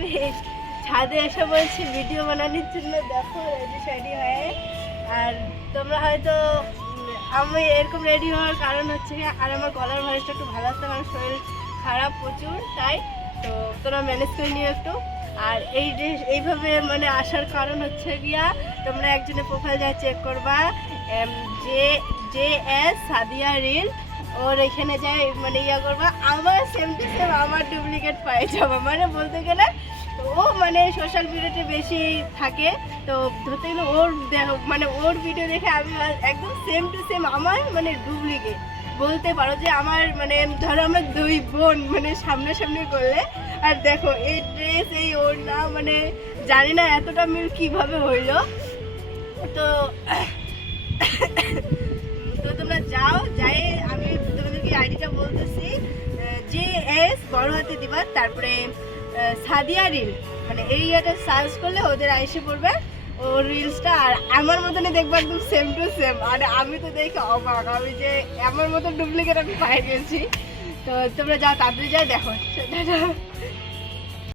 আমি ছাদে এসে বলছি ভিডিও বানানোর জন্য, দেখো রেডি সেডি হয়ে। আর তোমরা হয়তো আমি এরকম রেডি হওয়ার কারণ হচ্ছে, আর আমার গলার ভয়েসটা একটু ভালো আসতে, আমার শরীর খারাপ প্রচুর, তাই তো তোমরা ম্যানেজ করে নিও একটু। আর এই যে এইভাবে মানে আসার কারণ হচ্ছে গিয়া, তোমরা একজনের প্রোফাইল যা চেক করবা, যে জে এস সাদিয়া রিল, ওর এখানে যাই মানে ইয়া করবা, আমার সেম টু সেম আমার ডুপ্লিকেট পাই যাবো। মানে বলতে গেলে ও মানে সোশ্যাল মিডিয়াতে বেশি থাকে, তো ধরতে গেলে ওর মানে ওর ভিডিও দেখে আমি একদম সেম টু সেম আমার মানে ডুপ্লিকেট বলতে পারো। যে আমার মানে ধরো আমরা দুই বোন মানে সামনাসামনি করলে, আর দেখো এই ড্রেস এই ওর না, মানে জানি না এতটা মিল কিভাবে হইলো। তো তো তোমরা যাও, যাই আমি তোমাদেরকে আইডিটা বলতেছি, জে এস বড় হাতে দিবা, তারপরে সাদিয়া রিল, মানে এই ইয়েটা সার্চ করলে ওদের আইসে পড়বে ওর রিলসটা। আর আমার মতনই দেখবো একদম সেম টু সেম। আর আমি তো দেখি অবাক, আমি যে আমার মতন ডুপ্লিকেট আমি পাই গেছি। তো তোমরা যাও, তাড়াতাড়ি যাও, দেখো।